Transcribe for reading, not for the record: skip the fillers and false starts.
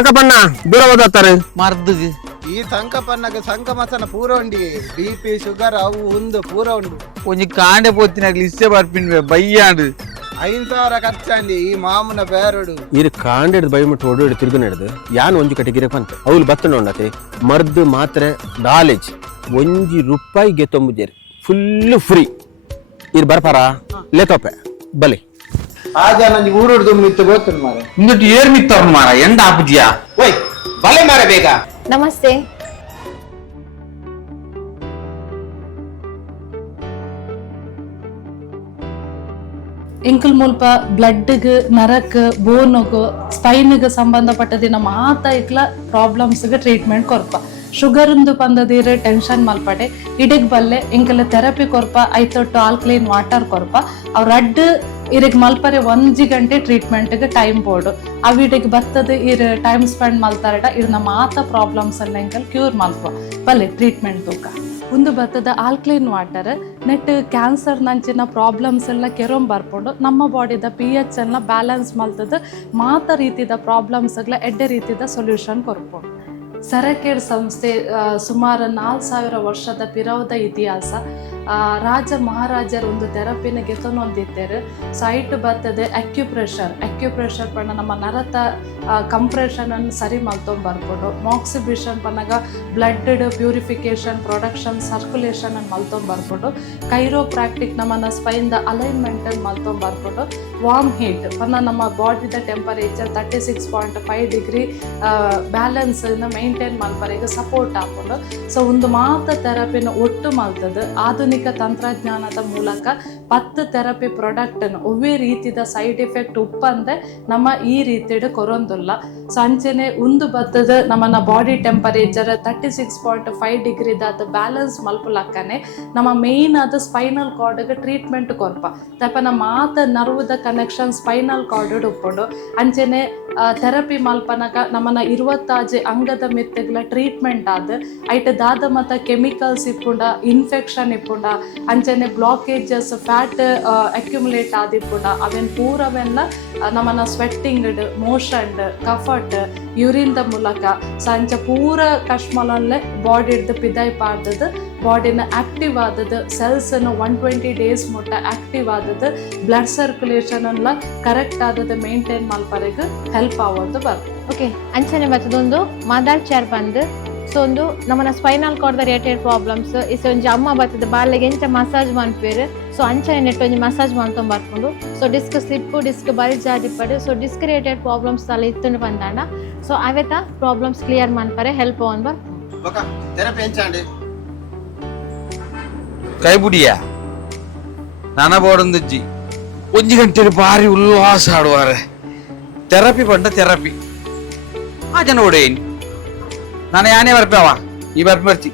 ಸಂಕಪಣ್ಣ ದೂರ ಓದತ್ತಾರೆ ಮರ್ದಗ್ ಈ ಸಂಕಪನ್ನಗ ಸಂಕಮಸನ ಪೂರ ಉಂಡಿ BP ಶುಗರ್ ಅವು ಒಂದು ಪೂರ ಉಂಡು ಒಂಜಿ ಕಾಂಡೆ ಪೋತಿನಾಗ್ಲಿ ಇಷ್ಟೇ ಬರ್ಪಿನ್ವೆ ಬಯ್ಯಾಂಡು 5,000 ಖರ್ಚಂಡಿ ಈ ಮಾಮೂನ ಬೇರಡು ಇರು ಕಾಂಡೆಡ್ ಬೈಮಟ್ಟು ಓಡೋಡಿ ತಿರುಗಿ ನಡೆದು ಯಾನ್ ಒಂಜಿ ಕಟ್ಟಿಗಿರೆ ಪಂತ ಅವ್ಲು ಬತ್ತನ ಉಂಡತೆ ಮರ್ದು ಮಾತ್ರೆ ನಾಲೆಜ್ ₹1 ಗೆತ್ತೊಂಬುಜೇರಿ ಫುಲ್ ಫ್ರೀ ಇರು ಬರ್ಪಾರ ಲೇತೋಪೆ ಬಲಿ ಆಜ ನಂಜಿ ಊರುಡು ದುಮ್ಮಿತ್ತು ಗೊತ್ತು ಮಾರೆ ಇಂದೊಟ್ಟು ಏರ್ ಮಿತ್ತವ್ರು ಮಾರ ಎಂಡ ಆಪುಜಿಯಾ ಓಯ್ ಬಲೆ ಮಾರೆ ಬೇಗ ನಮಸ್ತೆ. ಎಂಕಲ್ ಮುಲ್ಪ ಬ್ಲಡ್ಗೆ ನರಕ್ಕೆ ಬೋನ್ಗೆ ಸ್ಪೈನ್ಗೆ ಸಂಬಂಧಪಟ್ಟದಿನ ಮಾತ ಇಕ್ಲ ಪ್ರಾಬ್ಲಮ್ಸ್ಗೆ ಟ್ರೀಟ್ಮೆಂಟ್ ಕೊರ್ಪ ಶುಗರ್ಂದು ಬಂದದಿರ ಟೆನ್ಷನ್ ಮಲ್ಪಡೆ ಇಡಗ್ ಬಲ್ಲೆ ಎಂಕಲ್ ಥೆರಪಿ ಕೊರ್ಪ ಐತೊಟ್ಟು ಆಲ್ಕಲೈನ್ ವಾಟರ್ ಕೊರ್ಪ ಅವ್ರ ಅಡ್ಡು ಇರಗ್ ಮಲ್ಪರೆ 1 ಗಂಟೆ ಟ್ರೀಟ್ಮೆಂಟ್ಗೆ ಟೈಮ್ ಬೋರ್ಡು ಅವಿಡಿಗೆ ಬತ್ತದ ಇರ್ ಟೈಮ್ ಸ್ಪೆಂಡ್ ಮಲ್ತಾರಡ ಇರ್ನ ಮಾತ ಪ್ರಾಬ್ಲಮ್ಸ್ ಎಲ್ಲ ಎಂಕಲ್ ಕ್ಯೂರ್ ಮಲ್ಪ ಬಲ್ಲೆ ಟ್ರೀಟ್ಮೆಂಟ್ ತೂಕ ಒಂದು ಬತ್ತದ ಆಲ್ಕಲೈನ್ ವಾಟರ್ ನೆಟ್ ಕ್ಯಾನ್ಸರ್ ನಂಚಿನ ಪ್ರಾಬ್ಲಮ್ಸ್ ಎಲ್ಲ ಕೆರೊಂ ಬರ್ಕೊಂಡು ನಮ್ಮ ಬಾಡಿದ pH ಎಲ್ಲ ಬ್ಯಾಲೆನ್ಸ್ ಮಲ್ತದ ಮಾತ ರೀತಿದ ಪ್ರಾಬ್ಲಮ್ಸ್ಗಳ ಎಡ್ಡೆ ರೀತಿದ ಸೊಲ್ಯೂಷನ್ ಕೊರ್ಕೊಂಡು ಸರಕೇಡ್ ಸಂಸ್ಥೆ ಸುಮಾರು 4,000 ವರ್ಷದ ಪಿರವದ ಇತಿಹಾಸ ರಾಜ ಮಹಾರಾಜರು ಒಂದು ಥೆರಪಿನ ಗೆತನೊಂದಿದ್ದಾರೆ ಸೈಟ್ ಬರ್ತದೆ ಅಕ್ಯುಪ್ರೆಷರ್ ಪಣ್ಣ ನಮ್ಮ ನರತ ಕಂಪ್ರೆಷನ್ ಅನ್ನು ಸರಿ ಮಲ್ತೊಂಡು ಬರ್ಕೊಂಡು ಮಾಕ್ಸಿಬಿಷನ್ ಪನ್ನಾಗ ಬ್ಲಡ್ ಪ್ಯೂರಿಫಿಕೇಶನ್ ಪ್ರೊಡಕ್ಷನ್ ಸರ್ಕ್ಯುಲೇಷನ್ ಅನ್ನು ಮಲ್ತೊಂಡು ಬರ್ಕೊಂಡು ಕೈರೋಪ್ರಾಕ್ಟಿಕ್ ನಮ್ಮನ್ನ ಸ್ಪೈನ್ದ ಅಲೈನ್ಮೆಂಟ್ ಅನ್ನು ಮಲ್ತೊಂಡು ಬರ್ಕೊಂಡು ವಾರ್ಮ್ ಹೀಟ್ ಪನ್ನ ನಮ್ಮ ಬಾಡಿದ ಟೆಂಪರೇಚರ್ 36.5 ಡಿಗ್ರಿ ಬ್ಯಾಲೆನ್ಸ್ ಮೇಂಟೈನ್ ಮಲ್ಪರೆಗೆ ಸಪೋರ್ಟ್ ಹಾಕೊಂಡು ಸೊ ಒಂದು ಮಾತ ಥೆರಪಿನ ಒಟ್ಟು ಮಲ್ತದ ಆಧುನಿಕ ತಂತ್ರಜ್ಞಾನದ ಮೂಲಕ 10 ಥೆರಪಿ ಪ್ರಾಡಕ್ಟ್ ಅನ್ನು ಒವ್ವೇ ರೀತಿದ ಸೈಡ್ ಎಫೆಕ್ಟ್ ಉಪ್ಪಂದೆ ನಮ್ಮ ಈ ರೀತಿಡ್ ಕೊರೊಂದುಲ್ಲ ಸೊ ಅಂಚೆನೆ ಒಂದು ಬತ್ತದ ನಮ್ಮನ್ನ ಬಾಡಿ ಟೆಂಪರೇಚರ್ 36.5 ಡಿಗ್ರಿದ ಅದು ಬ್ಯಾಲೆನ್ಸ್ ಮಲ್ಪುಲಕ್ಕನೆ ನಮ್ಮ ಮೇನ್ ಅದು ಸ್ಪೈನಲ್ ಕಾರ್ಡ್ಗೆ ಟ್ರೀಟ್ಮೆಂಟ್ ಕೊರ್ಪ ತಪ್ಪನ ಮಾತ ನರ್ವದ ಕನೆಕ್ಷನ್ ಸ್ಪೈನಲ್ ಕಾರ್ಡ್ ಉಪ್ಪುಂಡು ಅಂಚೆನೆ ಥೆರಪಿ ಮಲ್ಪನಗ ನಮ್ಮನ್ನ 20 ಅಂಗದ ಮಿತ್ತಗಳ ಟ್ರೀಟ್ಮೆಂಟ್ ಆದ ಐಟ್ ದಾದ ಮತ್ತ ಕೆಮಿಕಲ್ಸ್ ಇಪ್ಪುಂಡ ಇನ್ಫೆಕ್ಷನ್ ಇಪ್ಪುಂಡ ಅಂಚನೆ ಬ್ಲಾಕೇಜಸ್ ಫ್ಯಾಟ್ ಅಕ್ಯುಮುಲೇಟ್ ಆದಿಪ್ಪುಂಡ ಅವೆನ್ ಪೂರವೆಲ್ಲ ನಮ್ಮನ್ನ ಸ್ವೆಟ್ಟಿಂಗ್ ಮೋಷನ್ ಕಫಟ್ ಯೂರಿನ್ ದ ಮೂಲಕ ಸಂಚ ಪೂರ ಕಶ್ಮಲಲ್ಲೇ ಬಾಡಿ ಹಿಡ್ದು ಪಿದಾಯ್ ಪಾಡ್ದದು ಬಾಡಿನ ಆಕ್ಟಿವ್ ಆದದ್ದು ಸೆಲ್ಸ್ 120 ಡೇಸ್ ಮುಟ್ಟ ಆಕ್ಟಿವ್ ಆದದ್ದು ಬ್ಲಡ್ ಸರ್ಕ್ಯುಲೇಷನ್ ಎಲ್ಲ ಕರೆಕ್ಟ್ ಆದದ್ದು ಮೇಂಟೈನ್ ಮಲ್ಪರೆಗೆ ಹೆಲ್ಪ್ ಆಗೋದು ಬರ್ತದೆ. ಓಕೆ ಅಂಚನೆ ಬತ್ತದೊಂದು ಮಾದಾಳ್ ಚೇರ್ ಬಂದು ಸೊ ಒಂದು ನಮ್ಮನ್ನ spinal cord related problems is ಒಂಜಿ ಅಮ್ಮ ಬರ್ತದೆ ಬಾಳೆಗೆ ಎಂಚ ಮಸಾಜ್ ಮನ್ಪೇರು ಸೊ ಅಂಚನೆ ನೆಟ್ಟು ಒಂಜಿ ಮಸಾಜ್ ಮಾಡ್ಕೊಂಡು ಬರ್ಕೊಂಡು so disc slip disc bulge ಆದಿಪ್ಪಡು ಸೊ ಡಿಸ್ಕ್ ರಿಲೇಟೆಡ್ ಪ್ರಾಬ್ಲಮ್ಸ್ ಎಲ್ಲ ಇತ್ತು ಬಂದಾಂಡ ಸೊ ಅವೆತ ಪ್ರಾಬ್ಲಮ್ಸ್ ಕ್ಲಿಯರ್ ಮನ್ಪರೆ ಹೆಲ್ಪ್ ಆನ್ ಥೆರಪಿ ಕೈಬುಡಿಯ ನಾನ ಬೋಡಂದಜ್ಜಿ 1 ಗಂಟೆ ಬಾರಿ ಉಲ್ಲಾಸ ಆಡುವಾರೆ ಥೆರಪಿ ಪಂಡ ಥೆರಪಿ ಆ ಜನ ಓಡೇನಿ ನಾನು ಯಾನೇ ಬರ್ಪೇವ ಈ ಬರ್ಪಿ ಬರ್ತಿ